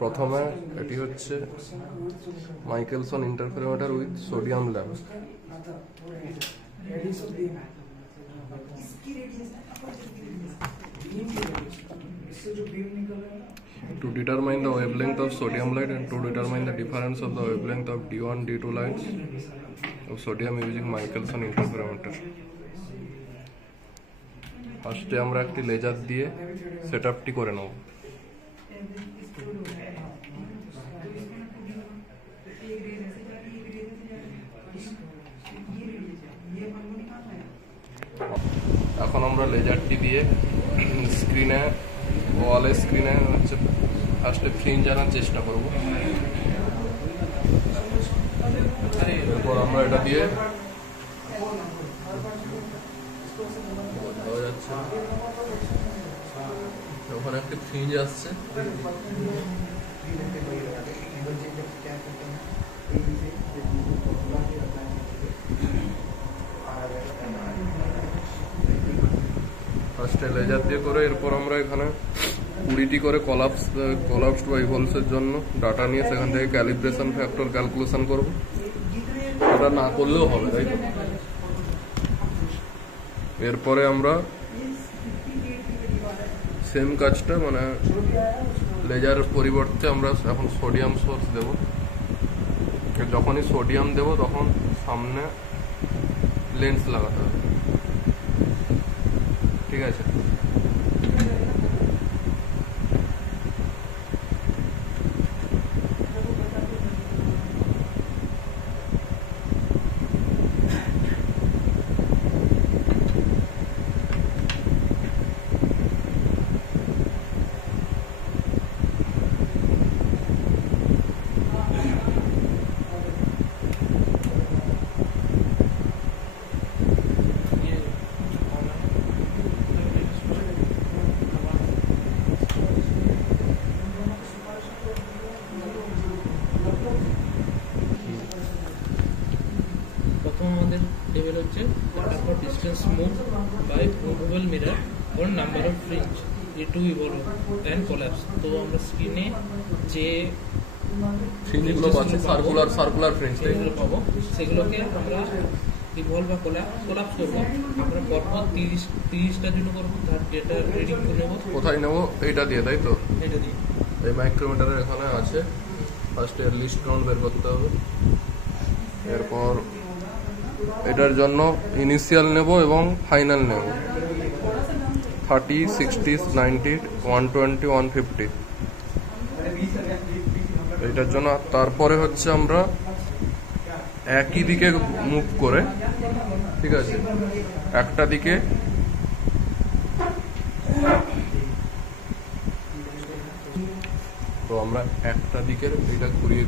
প্রথমে এটি হচ্ছে Michelson interferometer with sodium lamp. To determine the wavelength of sodium light and to determine the difference of the wavelength of D1, D2 lines of sodium using Michelson interferometer. ফার্স্টে আমরা একটি laser দিয়ে সেটআপটি করে নেব। এখন আমরা লেজারটি দিয়ে স্ক্রিনে ওয়ালের স্ক্রিনে হচ্ছে ফার্স্টে ফ্রিঞ্জ আনার চেষ্টা করব। এরপর আমরা এটা দিয়ে ওখানে একটি ফ্রিঞ্জ আসছে, ফার্স্টে লেজার দিয়ে করে এরপর আমরা এখানে 20টি করে কলাপসড ওয়েভফর্মসের জন্য ডাটা নিয়ে সেখান থেকে ক্যালিব্রেশন ফ্যাক্টর ক্যালকুলেশন করব। এটা না করলেও হবে, তাই তো? এরপরে আমরা সেম কাজটা মানে লেজারের পরিবর্তে আমরা এখন সোডিয়াম সোর্স দেব। যখনই সোডিয়াম দেব তখন সামনে লেন্স লাগাতে হবে, ঠিক আছে? আমাদের লেভেল হচ্ছে তারপর distance move by movable mirror or number of fringe to evolve and collapse। তো আমরা স্ক্রিনে যে ফ্রিঞ্জগুলো পাচ্ছি সার্কুলার ফ্রিঞ্জ পাবো, সেগুলোকে আমরা ইভলভ বা কোলাপস করবো। আমরা পরপর 30টার জন্য করবো, তার ডেটা রিডিং করে নেবো। কোথায় নেবো? এইটা দিয়ে, তাই তো? এটা দিয়ে এই মাইক্রোমিটারের এখানে আছে। ফার্স্ট এর লিস্ট কাউন্ট বের করতে হবে, এরপর এটার জন্য ইনিশিয়াল নেব এবং ফাইনাল নেব 30, 60, 90, 120, 150 এটার জন্য। তারপরে হচ্ছে আমরা একই দিকে মুভ করে, ঠিক আছে, একটা দিকে তো আমরা একটা দিকের এটা ঘুরিয়ে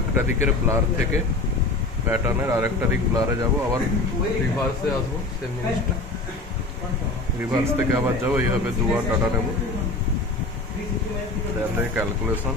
একটা দিকের ব্লার থেকে প্যাটার্নের আর একটা দিক ব্লারে যাবো, আবার রিভার্সে আসবো সেম জিনিসটা, রিভার্স থেকে আবার যাবো, এইভাবে দুবার ডাটা নেবো, ক্যালকুলেশন।